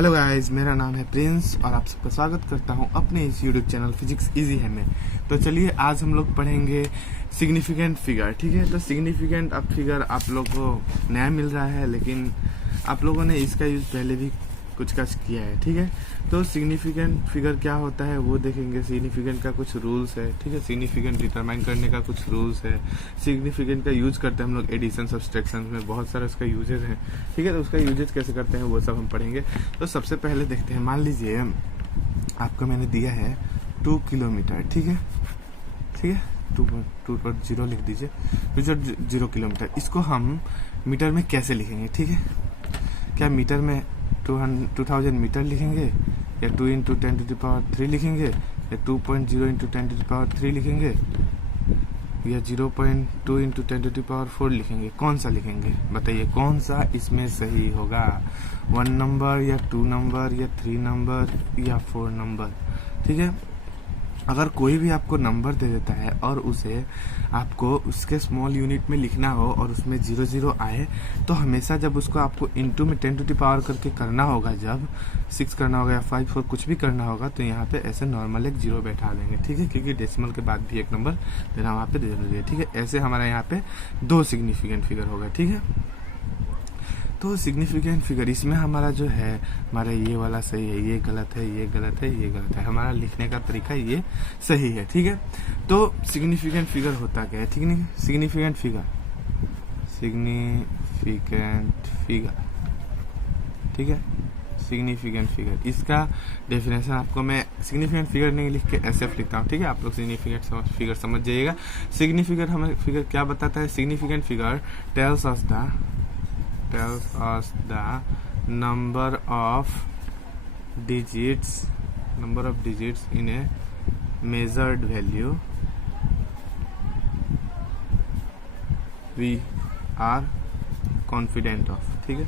Hello guys, मेरा नाम है प्रिंस और आप सबका स्वागत करता हूं अपने इस यूट्यूब चैनल फिजिक्स इजी है में। तो चलिए आज हम लोग पढ़ेंगे सिग्निफिकेंट फिगर। ठीक है, तो सिग्निफिकेंट अब फिगर आप लोग को नया मिल रहा है, लेकिन आप लोगों ने इसका यूज पहले भी कुछ किया है। ठीक है, तो सिग्निफिकेंट फिगर क्या होता है वो देखेंगे। सिग्निफिकेंट का कुछ रूल्स है। ठीक है, सिग्निफिकेंट डिटरमाइन करने का कुछ रूल्स है। सिग्निफिकेंट का यूज करते हैं हम लोग एडिशन सब्सट्रैक्शन में, बहुत सारा उसका यूजेज है। ठीक है, तो उसका यूजेज कैसे करते हैं वो सब हम पढ़ेंगे। तो सबसे पहले देखते हैं, मान लीजिए आपको मैंने दिया है 2 किलोमीटर। ठीक है, ठीक है, 2.0 लिख दीजिए, 2.0 किलोमीटर। इसको हम मीटर में कैसे लिखेंगे? ठीक है, क्या मीटर में 2000 मीटर लिखेंगे, या 2 × 10⁻³ लिखेंगे, या 2.0 × 10⁻³ लिखेंगे, या 0.2 × 10⁻⁴ लिखेंगे? कौन सा लिखेंगे बताइए, कौन सा इसमें सही होगा? 1 नंबर या 2 नंबर या 3 नंबर या 4 नंबर? ठीक है, अगर कोई भी आपको नंबर दे देता है और उसे आपको उसके स्मॉल यूनिट में लिखना हो और उसमें 00 आए, तो हमेशा जब उसको आपको इनटू में 10 टू द पावर करके करना होगा, जब 6 करना होगा या 5 4 कुछ भी करना होगा, तो यहाँ पे ऐसे नॉर्मल एक 0 बैठा देंगे। ठीक है, क्योंकि डेसिमल के बाद भी एक नंबर देना वहाँ पे दे दीजिए। ठीक है, ऐसे हमारा यहाँ पे 2 सिग्निफिकेंट फिगर होगा। ठीक है, तो सिग्निफिकेंट फिगर इसमें हमारा जो है, हमारा ये वाला सही है, ये गलत है, ये गलत है, ये गलत है, हमारा लिखने का तरीका ये सही है। ठीक है, तो सिग्निफिकेंट फिगर होता क्या है? ठीक नहीं, सिग्निफिकेंट फिगर, ठीक है, सिग्निफिकेंट फिगर, इसका डेफिनेशन आपको मैं सिग्निफिकेंट फिगर नहीं लिख के SF लिखता हूँ। ठीक है, आप लोग सिग्निफिकेंट फिगर समझ जाइएगा। सिग्निफिकेंट हमें फिगर क्या बताता है? Significant figure tells us the number of digits in a measured value we are confident of। ठीक है,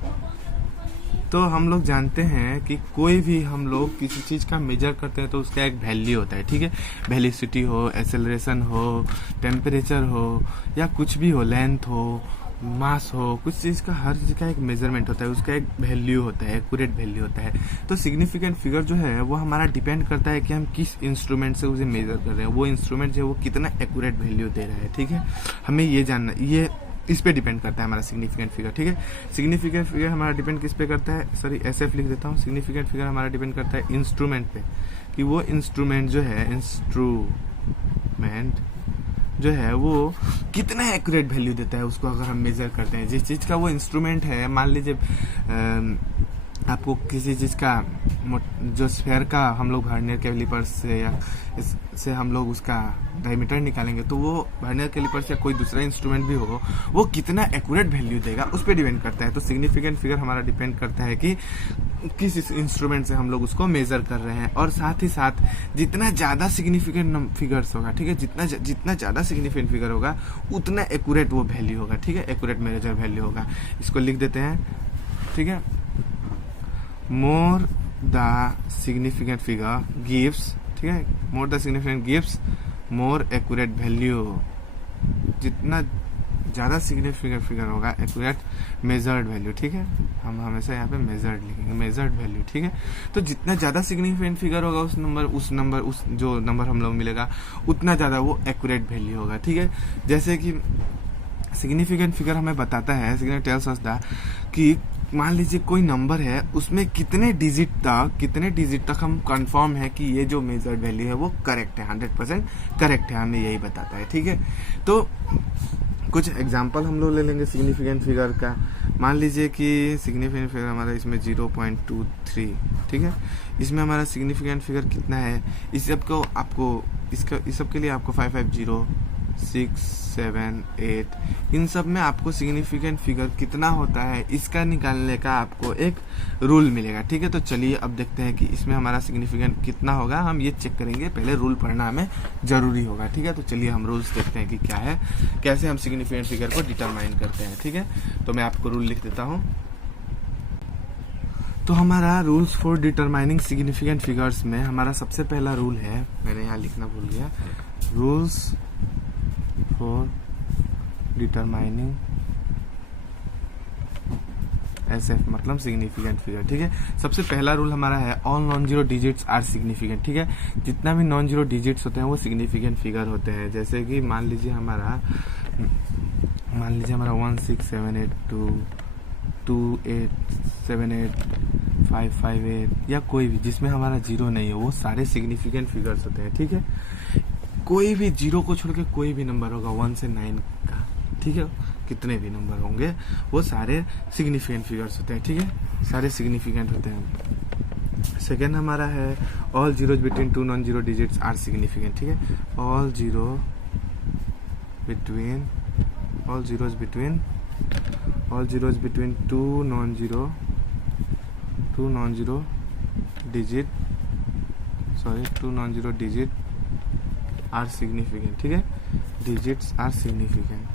तो हम लोग जानते हैं कि कोई भी हम लोग किसी चीज का मेजर करते हैं तो उसका एक वैल्यू होता है। ठीक है, वेलोसिटी हो, एक्सेलरेशन हो, टेम्परेचर हो, या कुछ भी हो, लेंथ हो, मास हो, कुछ चीज का, हर चीज का एक मेजरमेंट होता है, उसका एक वैल्यू होता है, एक्यूरेट वैल्यू होता है। तो सिग्निफिकेंट फिगर जो है वो हमारा डिपेंड करता है कि हम किस इंस्ट्रूमेंट से उसे मेजर कर रहे हैं, वो इंस्ट्रूमेंट जो है वो कितना एक्यूरेट वैल्यू दे रहा है। ठीक है, हमें ये जानना, ये इस पे डिपेंड करता है हमारा सिग्निफिकेंट फिगर। ठीक है, सिग्निफिकेंट फिगर हमारा डिपेंड किस पे करता है? सॉरी, SF लिख देता हूँ। सिग्निफिकेंट फिगर हमारा डिपेंड करता है इंस्ट्रूमेंट पे, कि वो इंस्ट्रूमेंट जो है वो कितना एक्यूरेट वैल्यू देता है उसको, अगर हम मेजर करते हैं जिस चीज का वो इंस्ट्रूमेंट है। मान लीजिए आपको किसी चीज का जो स्फेयर का हम लोग वर्नियर कैलिपर से या से हम लोग उसका डायमीटर निकालेंगे, तो वो वर्नियर कैलिपर से कोई दूसरा इंस्ट्रूमेंट भी हो, वो कितना एक्यूरेट वैल्यू देगा उस पर डिपेंड करता है। तो सिग्निफिकेंट फिगर हमारा डिपेंड करता है कि किस इंस्ट्रूमेंट से हम लोग उसको मेजर कर रहे हैं, और साथ ही साथ जितना ज्यादा सिग्निफिकेंट फिगर्स होगा, ठीक है, जितना ज्यादा सिग्निफिकेंट फिगर होगा उतना एक्यूरेट वो वैल्यू होगा। ठीक है, एक्यूरेट मेजर वैल्यू होगा। इसको लिख देते हैं। ठीक है, more the significant figure gives, ठीक है, more the significant gives more accurate value. जितना ज्यादा सिग्निफिकेंट फिगर होगा, एक्यूरेट मेजर्ड वैल्यू। ठीक है, हम हमेशा यहाँ पे मेजर्ड लिखेंगे, मेजर्ड वैल्यू। ठीक है, तो जितना ज्यादा सिग्निफिकेंट फिगर होगा उस जो नंबर हम लोग मिलेगा उतना ज्यादा वो एक्यूरेट वैल्यू होगा। ठीक है, जैसे कि सिग्निफिकेंट फिगर हमें बताता है, सिग्निफिकेंट टेल्स अस दैट कि मान लीजिए कोई नंबर है, उसमें कितने डिजिट तक हम कंफर्म है कि ये जो मेजर्ड वैल्यू है वो करेक्ट है, 100% करेक्ट है, हमें यही बताता है। ठीक है, तो कुछ एग्जांपल हम लोग ले लेंगे सिग्निफिकेंट फिगर का। मान लीजिए कि सिग्निफिकेंट फिगर हमारा इसमें 0.23, ठीक है, इसमें हमारा सिग्निफिकेंट फिगर कितना है? इस सब के लिए आपको 550 6 7 8 इन सब में आपको सिग्निफिकेंट फिगर कितना होता है इसका निकालने का आपको एक रूल मिलेगा। ठीक है, तो चलिए अब देखते हैं कि इसमें हमारा सिग्निफिकेंट कितना होगा, हम ये चेक करेंगे। पहले रूल पढ़ना हमें जरूरी होगा। ठीक है, तो चलिए हम रूल्स देखते हैं कि क्या है, कैसे हम सिग्निफिकेंट फिगर को डिटरमाइन करते हैं। ठीक है, तो मैं आपको रूल लिख देता हूँ। तो हमारा rules for determining significant figures में हमारा सबसे पहला रूल है, मैंने यहाँ लिखना भूल गया, रूल्स फॉर डिटरमाइनिंग SF मतलब सिग्निफिकेंट फिगर, ठीक है। सबसे पहला रूल हमारा है all non zero digits are significant, ठीक है। जितना भी नॉन जीरो डिजिट्स होते हैं वो सिग्निफिकेंट फिगर होते हैं। जैसे कि मान लीजिए हमारा 16782287855 या कोई भी जिसमें हमारा जीरो नहीं है, वो सारे सिग्निफिकेंट फिगर्स होते हैं, ठीक है। कोई भी जीरो को छोड़ के कोई भी नंबर होगा 1 से 9 का, ठीक है, कितने भी नंबर होंगे वो सारे सिग्निफिकेंट फिगर्स होते हैं, ठीक है, सारे सिग्निफिकेंट होते हैं। सेकेंड हमारा है all zeros between two non zero digits are significant, ठीक है। All zeros between two non zero digit are significant, ठीक है, डिजिट्स आर सिग्निफिकेंट।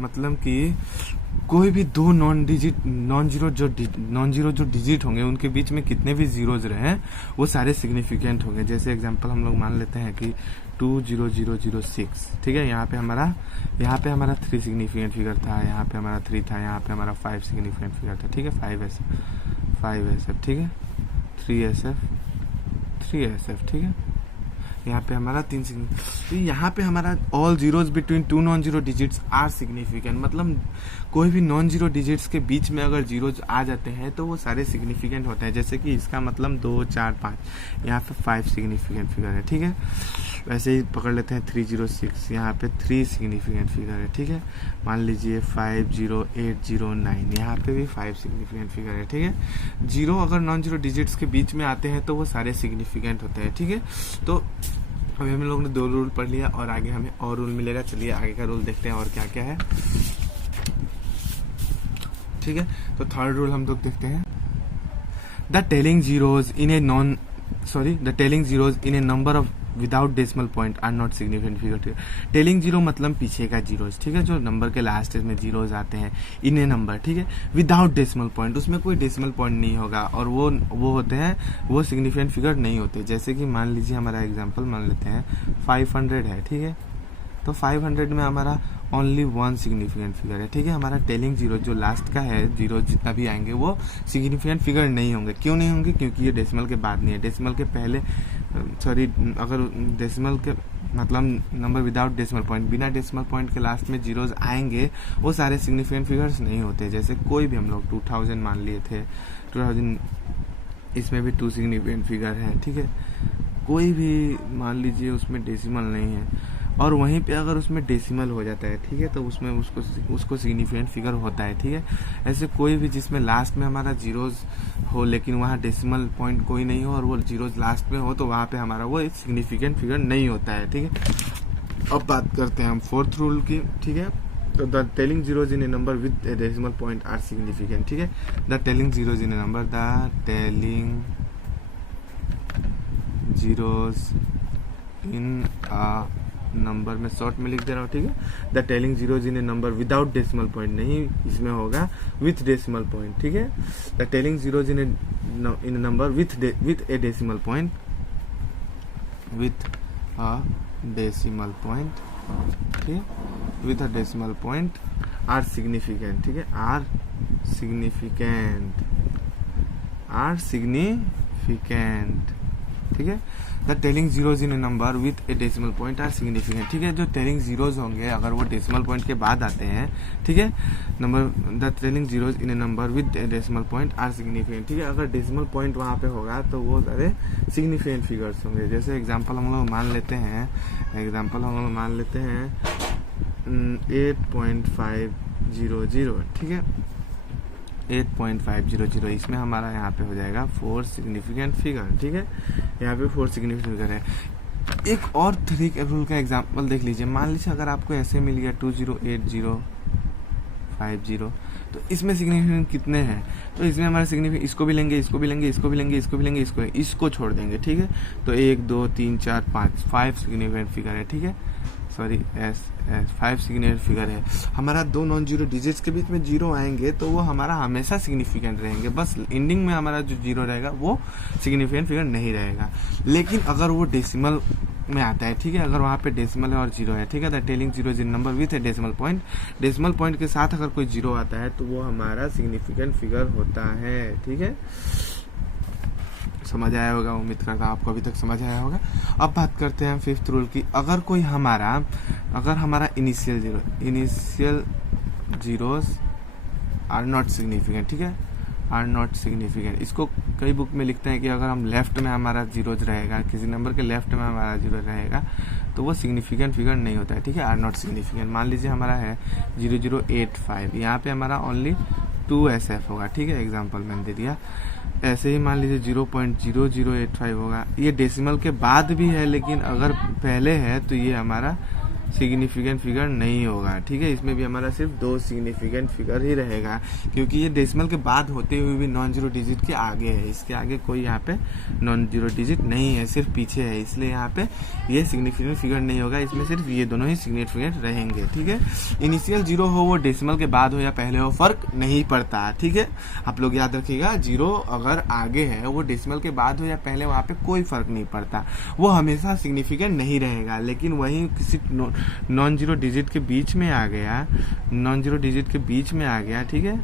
मतलब कि कोई भी दो नॉन जीरो जो डिजिट होंगे उनके बीच में कितने भी जीरोज रहे वो सारे सिग्निफिकेंट होंगे। जैसे एग्जांपल हम लोग मान लेते हैं कि 20006, ठीक है। यहाँ पे हमारा 3 सिग्निफिकेंट फिगर था, यहाँ पे हमारा 3 था, यहाँ पे हमारा 5 सिग्निफिकेंट फिगर था, ठीक है, 5 SF, ठीक है, 3 SF, ठीक है। यहाँ पे हमारा 3 सिग्निफिकेंट, यहाँ पे हमारा all zeros between two non zero digits are significant, मतलब कोई भी नॉन जीरो डिजिट्स के बीच में अगर जीरोज आ जाते हैं तो वो सारे सिग्निफिकेंट होते हैं। जैसे कि इसका मतलब 2, 4, 5, यहाँ पे 5 सिग्निफिकेंट फिगर है, ठीक है। वैसे ही पकड़ लेते हैं 306, यहाँ पे 3 सिग्निफिकेंट फिगर है, ठीक है। मान लीजिए 50809, यहाँ पे भी 5 सिग्निफिकेंट फिगर है, ठीक है। जीरो अगर नॉन जीरो डिजिट्स के बीच में आते हैं तो वो सारे सिग्निफिकेंट होते हैं, ठीक है। तो अभी हम लोग ने 2 रूल पढ़ लिया और आगे हमें और रूल मिलेगा। चलिए आगे का रूल देखते हैं और क्या क्या है, ठीक है। तो थर्ड रूल हम लोग देखते हैं, the trailing zeros in a number of without decimal point are not significant figure. Trailing zero मतलब पीछे का जीरोज, ठीक है, जो नंबर के लास्ट में जीरोज आते हैं इन ए नंबर, ठीक है, विदाउट डेसिमल पॉइंट, उसमें कोई डेसिमल पॉइंट नहीं होगा और वो होते हैं, वो सिग्निफिकेंट फिगर नहीं होते। जैसे कि मान लीजिए हमारा एग्जांपल मान लेते हैं 500 है, ठीक है। तो 500 में हमारा ओनली 1 सिग्निफिकेंट फिगर है, ठीक है। हमारा टेलिंग जीरो जो लास्ट का है, जीरो जितना भी आएंगे वो सिग्निफिकेंट फिगर नहीं होंगे। क्यों नहीं होंगे? क्योंकि ये डेसिमल के बाद नहीं है, डेसिमल के पहले, अगर डेसिमल के मतलब नंबर विदाउट डेसिमल पॉइंट, बिना डेसिमल पॉइंट के लास्ट में जीरोज आएंगे वो सारे सिग्निफिकेंट फिगर्स नहीं होते। जैसे कोई भी हम लोग 2000 मान लिए थे, 2000 इसमें भी 2 सिग्निफिकेंट फिगर है, ठीक है। कोई भी मान लीजिए उसमें डेसिमल नहीं है और वहीं पे अगर उसमें डेसिमल हो जाता है, ठीक है, तो उसमें उसको सिग्निफिकेंट फिगर होता है, ठीक है। ऐसे कोई भी जिसमें लास्ट में हमारा जीरोज हो लेकिन वहाँ डेसिमल पॉइंट कोई नहीं हो और वो जीरोज लास्ट में हो तो वहाँ पे हमारा वो सिग्निफिकेंट फिगर नहीं होता है, ठीक है। अब बात करते हैं हम फोर्थ रूल की, ठीक है। तो the trailing zeros in a number with a decimal point are significant, ठीक है। The trailing zeros in a number, the trailing zeros in a number में शॉर्ट में लिख दे रहा हूँ, ठीक है। The trailing zeros in a number without decimal point, नहीं इसमें होगा विथ डेसिमल पॉइंट, ठीक है। The trailing zeros in a number with a decimal point, with a decimal point, ठीक है, with a decimal point are significant, ठीक है, are significant, ठीक है। The trailing zeros in a number with a decimal point are significant, ठीक है। जो telling zeros होंगे अगर वो डेसिमल पॉइंट के बाद आते हैं, ठीक है, the trailing zeros in a number with a decimal point are significant, ठीक है। अगर डेसिमल पॉइंट वहाँ पे होगा तो वो सारे सिग्निफिकेंट फिगर्स होंगे। जैसे एग्जांपल हम लोग मान लेते हैं 8.500, ठीक है, 8.500, इसमें हमारा यहाँ पे हो जाएगा 4 सिग्निफिकेंट फिगर, ठीक है। यहाँ पे 4 सिग्निफिकेंट फिगर है। एक और 3 रूल का एग्जांपल देख लीजिए। मान लीजिए अगर आपको ऐसे मिल गया 208050, तो इसमें सिग्निफिकेंट कितने हैं? तो इसमें हमारा सिग्निफिकेंट, इसको भी लेंगे, इसको भी लेंगे, इसको भी लेंगे, इसको भी लेंगे, इसको छोड़ देंगे, ठीक है। तो 1 2 3 4 5 सिग्निफिकेंट फिगर है, ठीक है, 5 सिग्निफिकेंट फिगर है। हमारा 2 नॉन जीरो डिजिट्स के बीच में जीरो आएंगे तो वो हमारा हमेशा सिग्निफिकेंट रहेंगे, बस एंडिंग में हमारा जो जीरो रहेगा वो सिग्निफिकेंट फिगर नहीं रहेगा। लेकिन अगर वो डेसिमल में आता है, ठीक है। अगर वहाँ पे डेसिमल है और जीरो है, ठीक है, the telling zero is in number with a decimal point, decimal point के साथ अगर कोई जीरो आता है तो वो हमारा सिग्निफिकेंट फिगर होता है, ठीक है। समझ आया होगा, उम्मीद करता हूँ आपको अभी तक समझ आया होगा। अब बात करते हैं फिफ्थ रूल की। अगर हमारा initial zeros are not significant, ठीक है, आर नॉट सिग्निफिकेंट। इसको कई बुक में लिखते हैं कि अगर हम लेफ्ट में हमारा जीरोज रहेगा, किसी नंबर के लेफ्ट में हमारा जीरो रहेगा तो वो सिग्निफिकेंट फिगर नहीं होता है, ठीक है, आर नॉट सिग्निफिकेंट। मान लीजिए हमारा है 0085, यहाँ पे हमारा ओनली 2 SF होगा, ठीक है, एग्जाम्पल मैंने दे दिया। ऐसे ही मान लीजिए 0.0085 होगा, ये डेसिमल के बाद भी है, लेकिन अगर पहले है तो ये हमारा सिग्निफिकेंट फिगर नहीं होगा, ठीक है। इसमें भी हमारा सिर्फ 2 सिग्निफिकेंट फिगर ही रहेगा, क्योंकि ये डेसिमल के बाद होते हुए भी नॉन जीरो डिजिट के आगे है, इसके आगे कोई यहाँ पे नॉन जीरो डिजिट नहीं है, सिर्फ पीछे है, इसलिए यहाँ पे ये सिग्निफिकेंट फिगर नहीं होगा, इसमें सिर्फ ये दोनों ही सिग्निफिकेंट रहेंगे, ठीक है। इनिशियल जीरो हो वो डेसिमल के बाद हो या पहले हो फर्क नहीं पड़ता, ठीक है। आप लोग याद रखिएगा, जीरो अगर आगे है वो डेसिमल के बाद हो या पहले, वहाँ पे कोई फर्क नहीं पड़ता, वो हमेशा सिग्निफिकेंट नहीं रहेगा। लेकिन वहीं किसी नॉन जीरो डिजिट के बीच में आ गया, नॉन जीरो डिजिट के बीच में आ गया, ठीक है,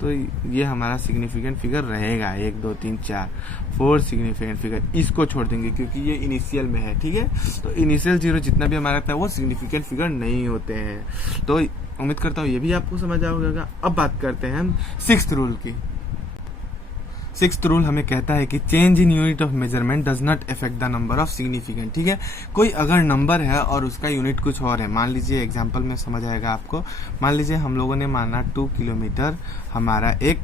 तो ये हमारा सिग्निफिकेंट फिगर रहेगा। 1 2 3 4 4 सिग्निफिकेंट फिगर, इसको छोड़ देंगे क्योंकि ये इनिशियल में है, ठीक है। तो इनिशियल जीरो जितना भी हमारा था वो सिग्निफिकेंट फिगर नहीं होते हैं। तो उम्मीद करता हूँ ये भी आपको समझ आया होगा। अब बात करते हैं हम सिक्स्थ रूल की। सिक्स्थ रूल हमें कहता है कि change in unit of measurement does not affect the number of significant, ठीक है। कोई अगर नंबर है और उसका यूनिट कुछ और है, मान लीजिए एग्जांपल में समझ आएगा आपको। मान लीजिए हम लोगों ने माना 2 किलोमीटर हमारा एक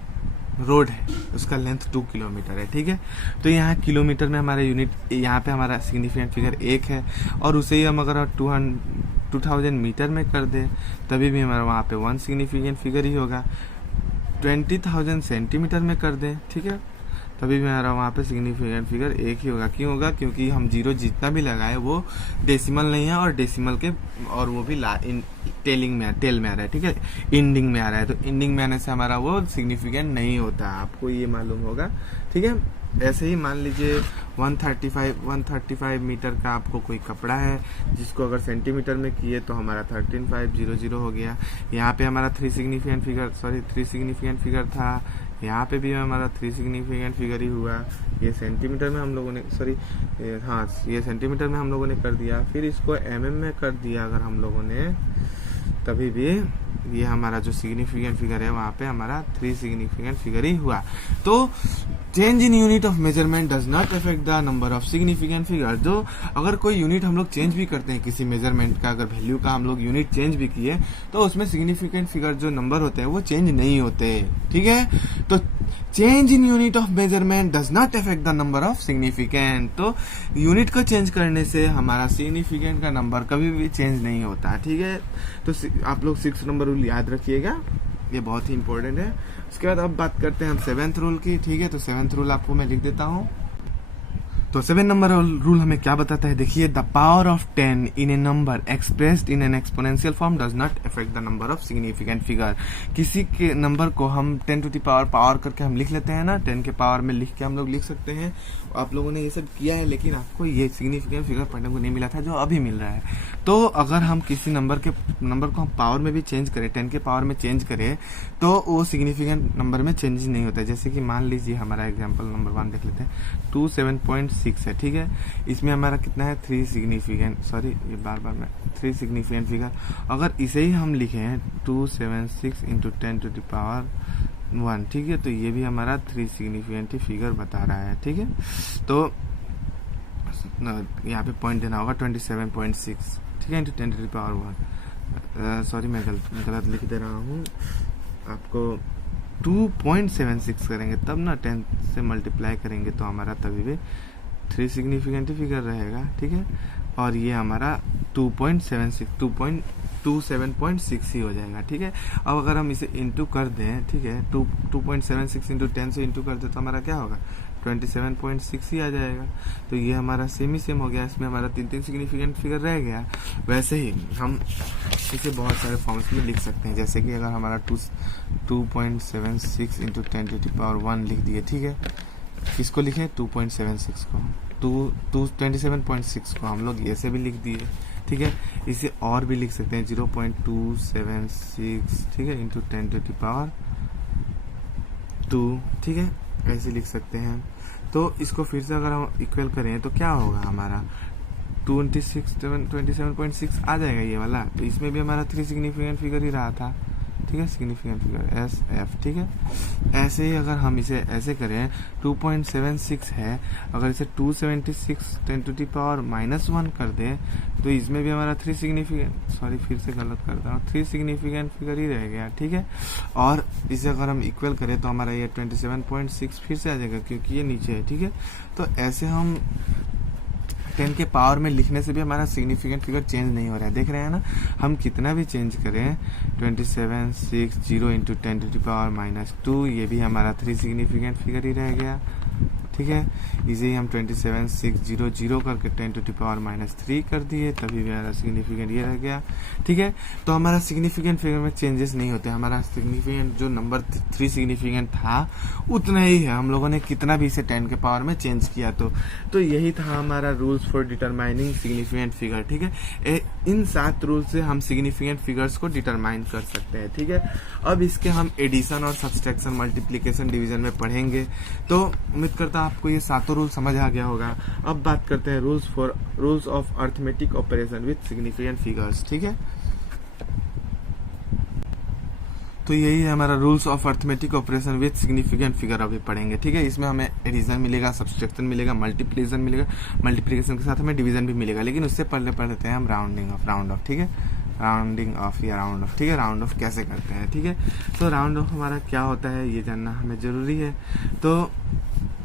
रोड है, उसका लेंथ 2 किलोमीटर है, ठीक है। तो यहाँ किलोमीटर में हमारा यूनिट, यहाँ पे हमारा सिग्निफिकेंट फिगर 1 है, और उसे ही हम अगर 2000 मीटर में कर दें तभी भी हमारा वहाँ पे 1 सिग्निफिकेंट फिगर ही होगा। 20,000 सेंटीमीटर में कर दें, ठीक है, तभी भी हमारा वहाँ पे सिग्निफिकेंट फिगर 1 ही होगा। क्यों होगा? क्योंकि हम जीरो जितना भी लगाए वो डेसिमल नहीं है, और डेसिमल के और वो भी टेल में आ रहा है, ठीक है, एंडिंग में आ रहा है। तो एंडिंग में आने से हमारा वो सिग्निफिकेंट नहीं होता, आपको ये मालूम होगा, ठीक है। ऐसे ही मान लीजिए 135 मीटर का आपको कोई कपड़ा है, जिसको अगर सेंटीमीटर में किए तो हमारा 13500 हो गया। यहाँ पे हमारा 3 सिग्निफिकेंट फिगर था, यहाँ पे भी हमारा 3 सिग्निफिकेंट फिगर ही हुआ। ये सेंटीमीटर में हम लोगों ने ये सेंटीमीटर में हम लोगों ने कर दिया, फिर इसको mm में कर दिया अगर हम लोगों ने, तभी भी ये हमारा जो सिग्निफिकेंट फिगर है वहाँ पे हमारा 3 सिग्निफिकेंट फिगर ही हुआ। तो change in unit of measurement does not affect the number of significant figure. जो अगर कोई यूनिट हम लोग चेंज भी करते हैं, किसी मेजरमेंट का अगर वैल्यू का हम लोग यूनिट चेंज भी किए, तो उसमें सिग्निफिकेंट फिगर जो नंबर होते हैं वो चेंज नहीं होते, ठीक है। तो change in unit of measurement does not affect the number of significant. तो यूनिट को चेंज करने से हमारा सिग्निफिकेंट का नंबर कभी भी चेंज नहीं होता, ठीक है। तो आप लोग 6 नंबर रूल याद रखिएगा, ये बहुत ही इंपॉर्टेंट है। उसके बाद अब बात करते हैं हम 7th रूल की, ठीक है। तो 7th रूल आपको मैं लिख देता हूँ। तो 7 नंबर रूल हमें क्या बताता है, देखिए, the power of 10 in a number expressed in an exponential form does not affect the number of significant figure. किसी के नंबर को हम 10 टू द पावर करके हम लिख लेते हैं ना, 10 के पावर में लिख के हम लोग लिख सकते हैं। आप लोगों ने ये सब किया है, लेकिन आपको ये सिग्निफिकेंट फिगर पढ़ने को नहीं मिला था जो अभी मिल रहा है। तो अगर हम किसी नंबर को हम पावर में भी चेंज करें, 10 के पावर में चेंज करें, तो वो सिग्निफिकेंट नंबर में चेंज नहीं होता है। जैसे कि मान लीजिए हमारा एग्जाम्पल नंबर 1 देख लेते हैं, 27.6 है, ठीक है। इसमें हमारा कितना है 3 सिग्निफिकेंट फिगर। अगर इसे ही हम लिखें 276 इंटू 10 टू द पावर 1, ठीक है, तो ये भी हमारा 3 सिग्निफिकेंट फिगर बता रहा है, ठीक है। तो यहाँ पे पॉइंट देना होगा 27.6, ठीक है, इंटू 10 टू द पावर 1। मैं गलत लिख दे रहा हूँ आपको। 2.76 करेंगे तब ना 10 से मल्टीप्लाई करेंगे तो हमारा तभी भी 3 सिग्निफिकेंट फिगर रहेगा, ठीक है। और ये हमारा 2.76 ही हो जाएगा, ठीक है। अब अगर हम इसे इंटू कर दें, ठीक है, 2.76 इंटू 10 से इंटू कर दें तो हमारा क्या होगा 27.6 ही आ जाएगा। तो ये हमारा सेम हो गया, इसमें हमारा 3 सिग्निफिकेंट फिगर रह गया। वैसे ही हम इसे बहुत सारे फॉर्म्स में लिख सकते हैं, जैसे कि अगर हमारा 2.76 इंटू 10 टू द पावर 1 लिख दिए, ठीक है। किसको लिखे 2.76 को, 27.6 को हम लोग ऐसे भी लिख दिए, ठीक है। इसे और भी लिख सकते हैं 0.276, ठीक है, इंटू 10⁻², ठीक है, ऐसे लिख सकते हैं। तो इसको फिर से अगर हम इक्वल करें तो क्या होगा हमारा 27.6 आ जाएगा ये वाला। तो इसमें भी हमारा 3 सिग्निफिकेंट फिगर ही रहा था, ठीक है, सिग्निफिकेंट फिगर एस एफ, ठीक है। ऐसे ही अगर हम इसे ऐसे करें 2.76 है, अगर इसे 276 10⁻⁻1 कर दें तो इसमें भी हमारा 3 सिग्निफिकेंट, सॉरी फिर से गलत करता हूँ, 3 सिग्निफिकेंट फिगर ही रह गया, ठीक है। और इसे अगर हम इक्वल करें तो हमारा ये 27.6 फिर से आ जाएगा क्योंकि ये नीचे है, ठीक है। तो ऐसे हम 10 के पावर में लिखने से भी हमारा सिग्निफिकेंट फिगर चेंज नहीं हो रहा है, देख रहे हैं ना। हम कितना भी चेंज करें 2760 इंटू 10⁻², ये भी हमारा 3 सिग्निफिकेंट फिगर ही रह गया, ठीक है। इसे ही हम 27600 करके 10⁻³ कर दिए, तभी भी हमारा सिग्निफिकेंट ये रह गया, ठीक है। तो हमारा सिग्निफिकेंट फिगर में चेंजेस नहीं होते, हमारा सिग्निफिकेंट जो नंबर 3 सिग्निफिकेंट था उतना ही है, हम लोगों ने कितना भी इसे 10 के पावर में चेंज किया। तो यही था हमारा rules for determining significant figure, ठीक है। इन 7 रूल से हम सिग्निफिकेंट फिगर्स को डिटरमाइन कर सकते हैं, ठीक है। अब इसके हम एडिशन और सब्सट्रैक्शन, मल्टीप्लिकेशन, डिवीजन में पढ़ेंगे। तो उम्मीद करता आपको ये 7 रूल समझ आ गया होगा। अब बात करते हैं rules of arithmetic operation with significant figures, ठीक है। तो यही है हमारा rules of arithmetic operation with significant figure, अभी पढ़ेंगे, ठीक है। इसमें हमें एडिशन मिलेगा, सब्सट्रैक्शन मिलेगा, मल्टीप्लिकेशन मिलेगा, मल्टीप्लिकेशन के साथ हमें डिवीजन भी मिलेगा, लेकिन उससे पहले पढ़ लेते हैं हम राउंड ऑफ, ठीक है। राउंडिंग ऑफ या राउंड ऑफ, ठीक है। राउंड ऑफ कैसे करते हैं, ठीक है। तो राउंड ऑफ हमारा क्या होता है ये जानना हमें जरूरी है। तो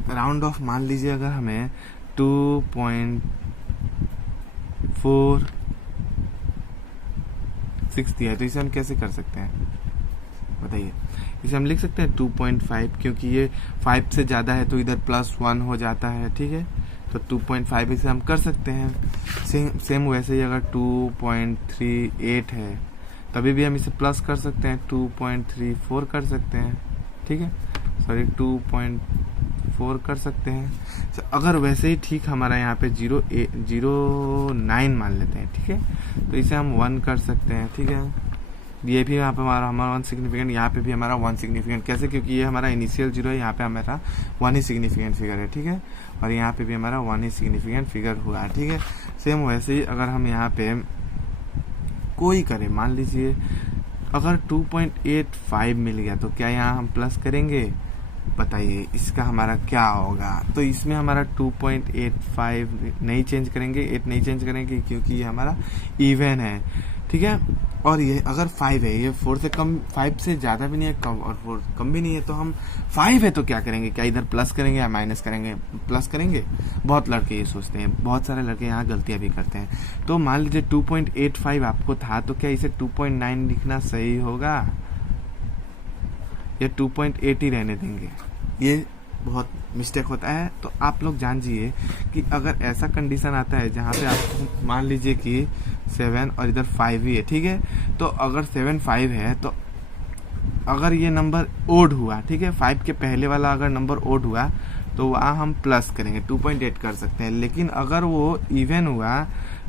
राउंड ऑफ मान लीजिए अगर हमें 2.46 दिया है तो इसे हम कैसे कर सकते हैं बताइए। इसे हम लिख सकते हैं 2.5, क्योंकि ये 5 से ज़्यादा है तो इधर +1 हो जाता है, ठीक है। तो 2.5 इसे हम कर सकते हैं। सेम वैसे ही अगर 2.38 है तभी भी हम इसे प्लस कर सकते हैं, 2.34 कर सकते हैं, ठीक है, सॉरी 2.4 कर सकते हैं। तो अगर वैसे ही ठीक हमारा यहाँ पे 0.9 मान लेते हैं, ठीक है, तो इसे हम 1 कर सकते हैं, ठीक है। ये भी यहाँ पे हमारा 1 सिग्निफिकेंट, यहाँ पे भी हमारा 1 सिग्निफिकेंट, कैसे, क्योंकि ये हमारा इनिशियल 0 है, यहाँ पे हमारा 1 ही सिग्निफिकेंट फिगर है, ठीक है। और यहाँ पे भी हमारा 1 ही सिग्निफिकेंट फिगर हुआ है, ठीक है। सेम वैसे ही अगर हम यहाँ पे कोई करें, मान लीजिए अगर 2.85 मिल गया तो क्या यहाँ हम प्लस करेंगे, बताइए इसका हमारा क्या होगा। तो इसमें हमारा 2.85 नहीं चेंज करेंगे, 8 नहीं चेंज करेंगे क्योंकि ये हमारा इवन है, ठीक है। और ये अगर 5 है, ये 4 से कम, 5 से ज़्यादा भी नहीं है कम और 4 कम भी नहीं है, तो हम 5 है तो क्या करेंगे, क्या इधर प्लस करेंगे या माइनस करेंगे, प्लस करेंगे। बहुत लड़के ये सोचते हैं, बहुत सारे लड़के यहाँ गलतियाँ भी करते हैं। तो मान लीजिए 2.85 आपको था तो क्या इसे 2.9 लिखना सही होगा या 2.8 ही रहने देंगे, ये बहुत मिस्टेक होता है। तो आप लोग जानिए कि अगर ऐसा कंडीशन आता है जहाँ पे आप मान लीजिए कि 7 और इधर 5 ही है, ठीक है। तो अगर 7 5 है तो अगर ये नंबर ओड हुआ, ठीक है, 5 के पहले वाला अगर नंबर ओड हुआ तो वहाँ हम प्लस करेंगे, 2.8 कर सकते हैं। लेकिन अगर वो इवन हुआ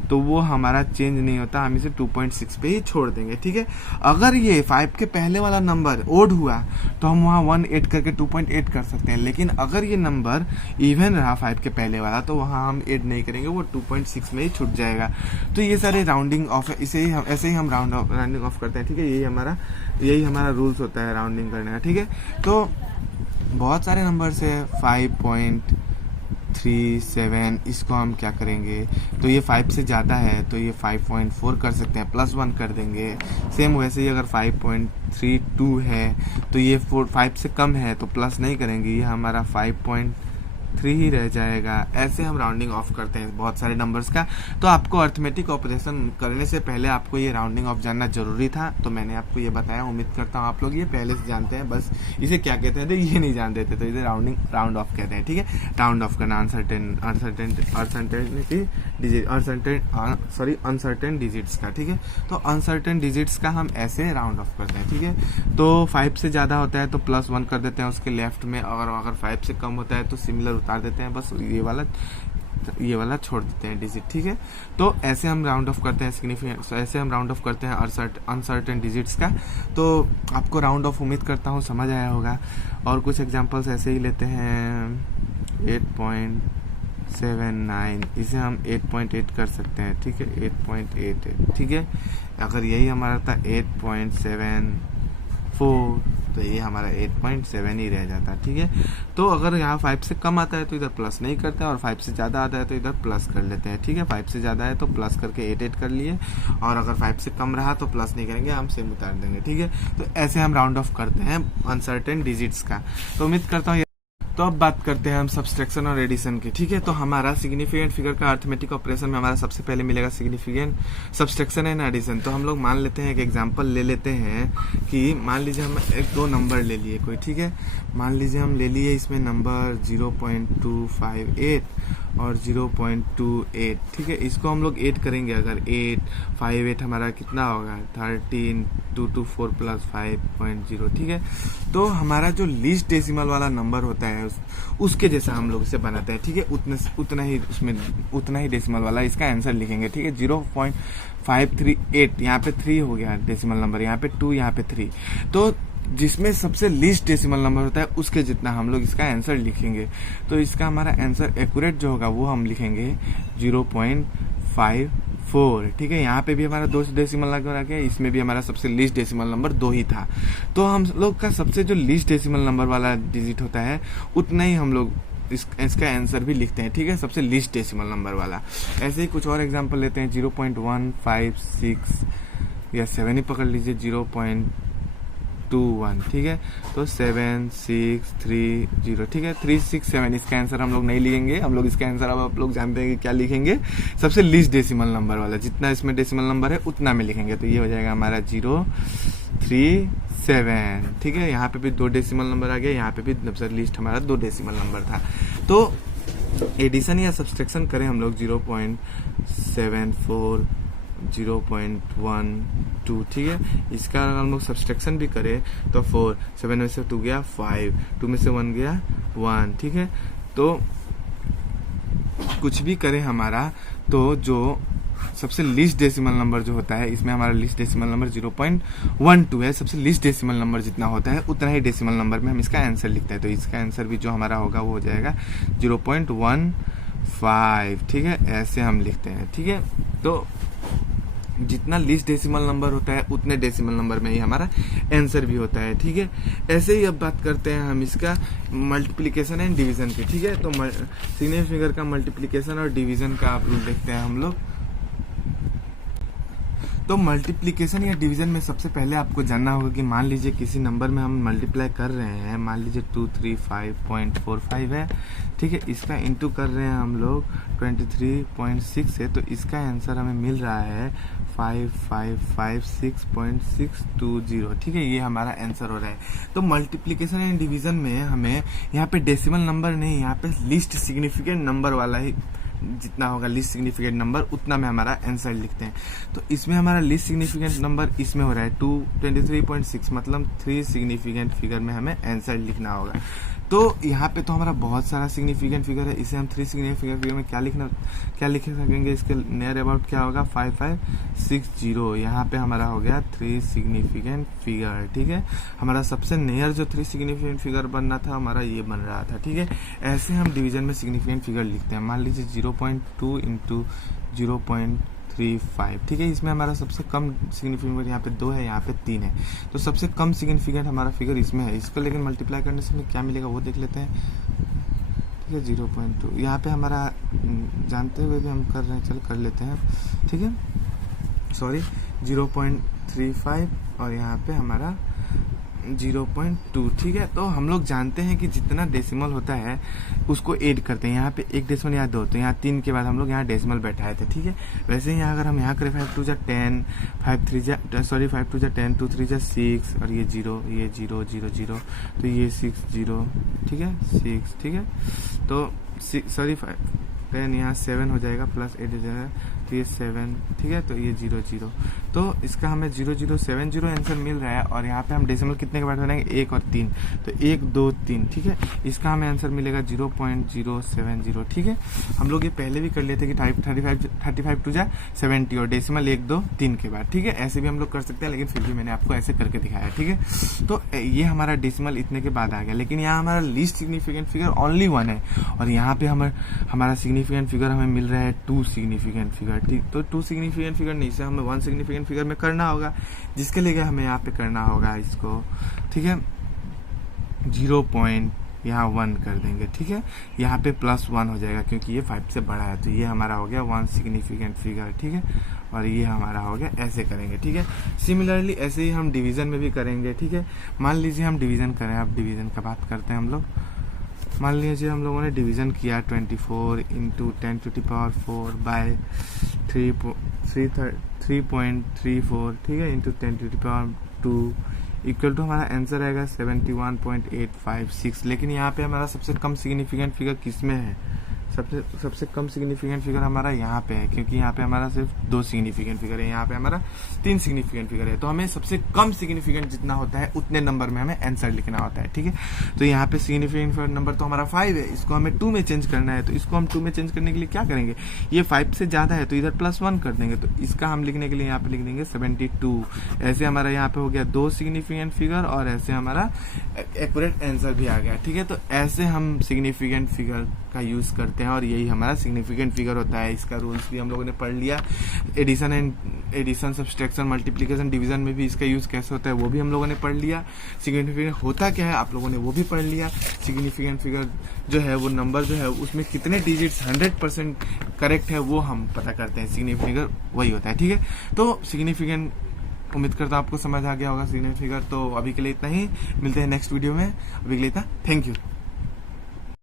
तो वो हमारा चेंज नहीं होता, हम इसे 2.6 पे ही छोड़ देंगे, ठीक है। अगर ये 5 के पहले वाला नंबर ओड हुआ तो हम वहाँ 1 ऐड करके 2.8 कर सकते हैं। लेकिन अगर ये नंबर इवन रहा 5 के पहले वाला तो वहाँ हम ऐड नहीं करेंगे, वो 2.6 में ही छूट जाएगा। तो ये सारे राउंडिंग ऑफ है, इसे ही हम ऐसे ही हम राउंडिंग ऑफ करते हैं, ठीक है। यही हमारा रूल्स होता है राउंडिंग करने का, ठीक है। तो बहुत सारे नंबर्स है, 5.37, इसको हम क्या करेंगे, तो ये 5 से ज़्यादा है तो ये 5.4 कर सकते हैं, +1 कर देंगे। सेम वैसे ही अगर 5.32 है तो ये 5 से कम है तो प्लस नहीं करेंगे, ये हमारा 5.3 ही रह जाएगा। ऐसे हम राउंडिंग ऑफ करते हैं बहुत सारे नंबर्स का। तो आपको अर्थमेटिक ऑपरेशन करने से पहले आपको ये राउंडिंग ऑफ जानना जरूरी था, तो मैंने आपको ये बताया। उम्मीद करता हूँ आप लोग ये पहले से जानते हैं, बस इसे क्या कहते हैं तो ये नहीं जानते थे, तो इसे राउंड ऑफ कहते हैं, ठीक है। राउंड ऑफ करना अनसर्टेन डिजिट्स का, ठीक है। तो अनसर्टेन डिजिट्स का हम ऐसे राउंड ऑफ करते हैं, ठीक है। तो 5 से ज़्यादा होता है तो +1 कर देते हैं उसके लेफ्ट में, और अगर 5 से कम होता है तो सिमिलर उतार देते हैं, बस ये वाला ये वाला छोड़ देते हैं डिजिट, ठीक है। तो ऐसे हम राउंड ऑफ करते हैं सिग्निफिकेंट, ऐसे हम राउंड ऑफ करते हैं अनसर्टेन डिजिट्स का। तो आपको राउंड ऑफ उम्मीद करता हूँ समझ आया होगा। और कुछ एग्जांपल्स ऐसे ही लेते हैं, 8.79, इसे हम 8.8 कर सकते हैं, ठीक है, 8.88, ठीक है। अगर यही हमारा था 8.74 तो ये हमारा 8.7 ही रह जाता, ठीक है। तो अगर यहाँ 5 से कम आता है तो इधर प्लस नहीं करते हैं, और 5 से ज़्यादा आता है तो इधर प्लस कर लेते हैं, ठीक है। 5 से ज़्यादा है तो प्लस करके 88 कर लिए, और अगर 5 से कम रहा तो प्लस नहीं करेंगे, हम सेम उतार देंगे, ठीक है। तो ऐसे हम राउंड ऑफ करते हैं अनसर्टेन डिजिट्स का। तो उम्मीद करता हूँ। तो अब बात करते हैं हम सब्सट्रैक्शन और एडिशन की, ठीक है। तो हमारा सिग्निफिकेंट फिगर का अर्थमेटिक ऑपरेशन में हमारा सबसे पहले मिलेगा सिग्निफिकेंट सब्सट्रैक्शन एंड एडिशन। तो हम लोग मान लेते हैं, एक एग्जांपल ले लेते हैं कि मान लीजिए हम एक दो नंबर ले लिए कोई, ठीक है। मान लीजिए हम ले लिए इसमें नंबर 0.258 और 0.28, ठीक है। इसको हम लोग 8 करेंगे, अगर 858 हमारा कितना होगा 13,224 प्लस 5.0, ठीक है। तो हमारा जो लीस्ट डेसिमल वाला नंबर होता है उसके जैसा हम लोग इसे बनाते हैं, ठीक है। उतना ही डेसिमल वाला इसका आंसर लिखेंगे, ठीक है। 0.538 यहाँ पे 3 हो गया डेसिमल नंबर, यहाँ पे 2, यहाँ पे 3। तो जिसमें सबसे लीस्ट डेसिमल नंबर होता है उसके जितना हम लोग इसका आंसर लिखेंगे। तो इसका हमारा आंसर एक्यूरेट जो होगा वो हम लिखेंगे 0.54, ठीक है। यहाँ पे भी हमारा 2 डेसिमल नंबर आ गया, इसमें भी हमारा सबसे लीस्ट डेसिमल नंबर 2 ही था। तो हम लोग का सबसे जो लीस्ट डेसिमल नंबर वाला डिजिट होता है उतना ही हम लोग इसका आंसर भी लिखते हैं, ठीक है, सबसे लीस्ट डेसिमल नंबर वाला। ऐसे ही कुछ और एग्जांपल लेते हैं, 0.156 या 7 ही पकड़ लीजिए, 0.21, ठीक है। तो 7630, ठीक है, 367 इसका आंसर हम लोग नहीं लिखेंगे। हम लोग इसका आंसर अब आप लोग जानते हैं कि क्या लिखेंगे, सबसे लीस्ट डेसिमल नंबर वाला, जितना इसमें डेसिमल नंबर है उतना में लिखेंगे। तो ये हो जाएगा हमारा 037, ठीक है। यहाँ पे भी 2 डेसिमल नंबर आ गया, यहाँ पे भी सबसे लीस्ट हमारा 2 डेसिमल नंबर था। तो एडिशन या सब्सट्रैक्शन करें हम लोग 0.74, 0.12, ठीक है। इसका अगर हम लोग सब्सट्रैक्शन भी करें तो 4, 7 में से 2 गया 5, 2 में से 1 गया 1, ठीक है। तो कुछ भी करें हमारा, तो जो सबसे लीस्ट डेसिमल नंबर जो होता है, इसमें हमारा लीस्ट डेसिमल नंबर 0.12 है। सबसे लीस्ट डेसिमल नंबर जितना होता है उतना ही डेसिमल नंबर में हम इसका आंसर लिखते हैं। तो इसका आंसर भी जो हमारा होगा वो हो जाएगा 0.15, ठीक है। ऐसे हम लिखते हैं, ठीक है। तो जितना लीस्ट डेसिमल नंबर होता है उतने डेसिमल नंबर में ही हमारा आंसर भी होता है, ठीक है। ऐसे ही अब बात करते हैं हम इसका मल्टीप्लिकेशन एंड डिवीजन की, ठीक है। तो सिग्निफिकेंट फिगर का मल्टीप्लिकेशन और डिवीजन का आप लोग देखते हैं हम लोग। तो मल्टीप्लिकेशन या डिवीजन में सबसे पहले आपको जानना होगा कि मान लीजिए किसी नंबर में हम मल्टीप्लाई कर रहे हैं, मान लीजिए 235.45 है, ठीक है। इसका इंटू कर रहे हैं हम लोग 23.6 है, तो इसका आंसर हमें मिल रहा है 5556.620, ठीक है। ये हमारा आंसर हो रहा है। तो मल्टीप्लिकेशन एंड डिवीजन में हमें यहाँ पे डेसिमल नंबर नहीं, यहाँ पे लीस्ट सिग्निफिकेंट नंबर वाला ही जितना होगा लीस्ट सिग्निफिकेंट नंबर उतना में हमारा आंसर लिखते हैं। तो इसमें हमारा लीस्ट सिग्निफिकेंट नंबर इसमें हो रहा है 23.6, मतलब 3 सिग्निफिकेंट फिगर में हमें आंसर लिखना होगा। तो यहाँ पे तो हमारा बहुत सारा सिग्निफिकेंट फिगर है, इसे हम 3 सिग्निफिकेंट फिगर में क्या लिख सकेंगे, इसके नियर अबाउट क्या होगा 5560। यहाँ पे हमारा हो गया 3 सिग्निफिकेंट फिगर, ठीक है। हमारा सबसे नियर जो 3 सिग्निफिकेंट फिगर बनना था हमारा ये बन रहा था, ठीक है। ऐसे हम डिवीजन में सिग्निफिकेंट फिगर लिखते हैं। मान लीजिए 0.2 इंटू 0.35, ठीक है। इसमें हमारा सबसे कम सिग्निफिकेंट यहाँ पे 2 है, यहाँ पे 3 है। तो सबसे कम सिग्निफिकेंट हमारा फिगर इसमें है। इसको लेकिन मल्टीप्लाई करने से हमें क्या मिलेगा वो देख लेते हैं, ठीक है। 0.2 यहाँ पे हमारा जानते हुए भी हम कर रहे हैं, चल कर लेते हैं, ठीक है। सॉरी 0.35 और यहाँ पे हमारा 0.2, ठीक है। तो हम लोग जानते हैं कि जितना डेसिमल होता है उसको ऐड करते हैं। यहाँ पे एक डेसिमल यहाँ 2, तो यहाँ 3 के बाद हम लोग यहाँ डेसिमल बैठाए थे, ठीक है। वैसे ही यहाँ अगर हम यहाँ करें 5 2 जा 10, 5 2 जा 10, 2 3 जा 6, और ये 0 0 0, तो ये 6 0, ठीक है, 6, ठीक है। तो 10 यहाँ 7 हो जाएगा, प्लस 8 हो जाएगा तो ये 7, ठीक है, तो ये 0 0, तो इसका हमें 0070 आंसर मिल रहा है। और यहाँ पे हम डेसिमल कितने के बाद बनाएंगे, 1 और 3, तो 1 2 3, ठीक है, इसका हमें आंसर मिलेगा 0.070, ठीक है। हम लोग ये पहले भी कर लिए थे कि 35 टू जा 70 और डेसिमल 1 2 3 के बाद, ठीक है। ऐसे भी हम लोग कर सकते हैं, लेकिन फिर भी मैंने आपको ऐसे करके दिखाया, ठीक है। तो ये हमारा डेसिमल इतने के बाद आ गया, लेकिन यहाँ हमारा लीस्ट सिग्निफिकेंट फिगर ओनली 1 है, और यहाँ पे हमारा सिग्निफिकेंट फिगर हमें मिल रहा है 2 सिग्निफिकेंट फिगर, ठीक। तो 2 सिग्निफिकेंट फिगर नहीं से हमें 1 सिग्निफिकेंट फिगर में करना होगा, जिसके लिए हमें यहाँ पे करना होगा इसको, ठीक है, 0. यहाँ 1 कर देंगे, ठीक है। यहाँ पे +1 हो जाएगा क्योंकि ये 5 से बड़ा है, तो ये हमारा हो गया 1 सिग्निफिकेंट फिगर, ठीक है। और ये हमारा हो गया, ऐसे करेंगे, ठीक है। सिमिलरली ऐसे ही हम डिवीजन में भी करेंगे, ठीक है। मान लीजिए हम डिवीजन करें, अब डिवीजन का बात करते हैं हम लोग। मान लीजिए हम लोगों ने डिवीजन किया 24 इंटू 10⁴ बाय 3.34, ठीक है, इंटू 10⁻², इक्वल टू हमारा आंसर आएगा 71.856। लेकिन यहाँ पे हमारा सबसे कम सिग्निफिकेंट फिगर किस में है, सबसे कम सिग्निफिकेंट फिगर हमारा यहाँ पे है, क्योंकि यहाँ पे हमारा सिर्फ 2 सिग्निफिकेंट फिगर है, यहाँ पे हमारा 3 सिग्निफिकेंट फिगर है। तो हमें सबसे कम सिग्निफिकेंट जितना होता है उतने नंबर में हमें आंसर लिखना होता है, ठीक है। तो यहाँ पे सिग्निफिकेंट नंबर तो हमारा 5 है, इसको हमें 2 में चेंज करना है। तो इसको हम 2 में चेंज करने के लिए क्या करेंगे, ये 5 से ज्यादा है तो इधर +1 कर देंगे, तो इसका हम लिखने के लिए यहाँ पे लिख देंगे 72। ऐसे हमारा यहाँ पे हो गया 2 सिग्निफिकेंट फिगर, और ऐसे हमारा एक्यूरेट आंसर भी आ गया, ठीक है। तो ऐसे हम सिग्निफिकेंट फिगर का यूज करते हैं, और यही हमारा सिग्निफिकेंट फिगर होता है। इसका रूल्स भी हम लोगों ने पढ़ लिया, एडिशन सब्सट्रैक्शन मल्टीप्लिकेशन डिवीजन में भी इसका यूज कैसे होता है वो भी हम लोगों ने पढ़ लिया। सिग्निफिकेंट होता क्या है आप लोगों ने वो भी पढ़ लिया। सिग्निफिकेंट फिगर जो है वो नंबर जो है उसमें कितने डिजिट्स 100% करेक्ट है वो हम पता करते हैं, सिग्निफिकेंट फिगर वही होता है, ठीक है। तो सिग्निफिकेंट, उम्मीद करता हूं आपको समझ आ गया होगा सिग्निफिकेंट फिगर। तो अभी के लिए इतना ही, मिलते हैं नेक्स्ट वीडियो में, अभी के लिए इतना, थैंक यू।